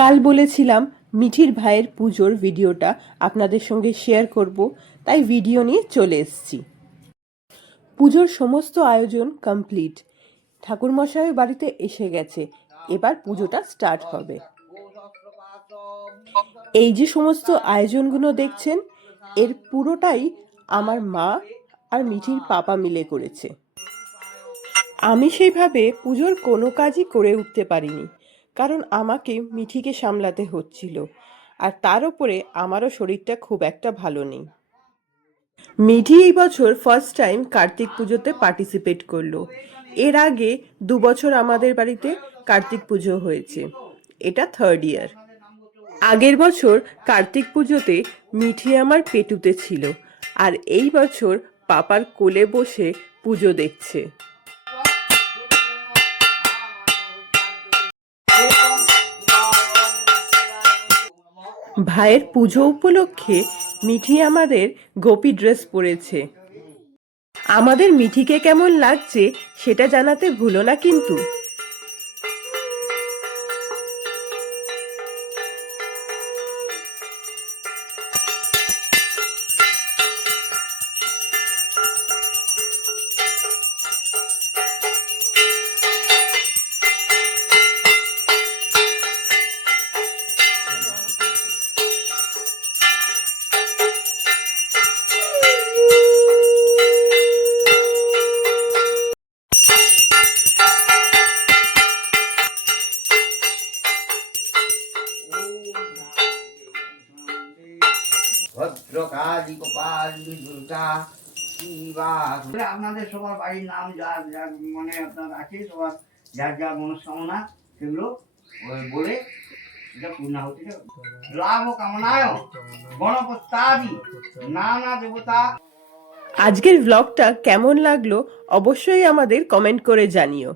কাল বলেছিলাম মিঠির ভাইয়ের পুজোর ভিডিওটা আপনাদের সঙ্গে শেয়ার করব, তাই ভিডিও নিয়ে চলে এসেছি। পুজোর সমস্ত আয়োজন কমপ্লিট। ঠাকুরমশাই বাড়িতে এসে গেছে, এবার পুজোটা স্টার্ট হবে। এই যে সমস্ত আয়োজনগুলো দেখছেন, এর পুরোটাই আমার মা আর মিঠির পাপা মিলে করেছে। আমি সেইভাবে পুজোর কোনো কাজই করে উঠতে পারিনি, কারণ আমাকে মিঠিকে সামলাতে হচ্ছিল, আর তার উপরে আমারও শরীরটা খুব একটা ভালো নেই। মিঠি এই বছর ফার্স্ট টাইম কার্তিক পুজোতে পার্টিসিপেট করলো। এর আগে 2 বছর আমাদের বাড়িতে কার্তিক পুজো হয়েছে, এটা থার্ড ইয়ার। আগের বছর কার্তিক পুজোতে মিঠি আমার পেটুতে ছিল, আর এই বছর পাপার কোলে বসে পুজো দেখছে। ভাইয়ের পুজো উপলক্ষে মিঠি আমাদের গোপী ড্রেস পরেছে। আমাদের মিঠিকে কেমন লাগছে সেটা জানাতে ভুলো না কিন্তু। ভদ্রকালী গোপালী দুর্গা আপনাদের সবার বাড়ির নাম যার যার মনে আপনার আছে, সবার যার যার মনস্কামনা সেগুলো বলে এটা পূর্ণাহুতি লাভ কামনায় গণপত্যাদি নানা দেবতা। আজকের ব্লগটা কেমন লাগলো অবশ্যই আমাদের কমেন্ট করে জানিও।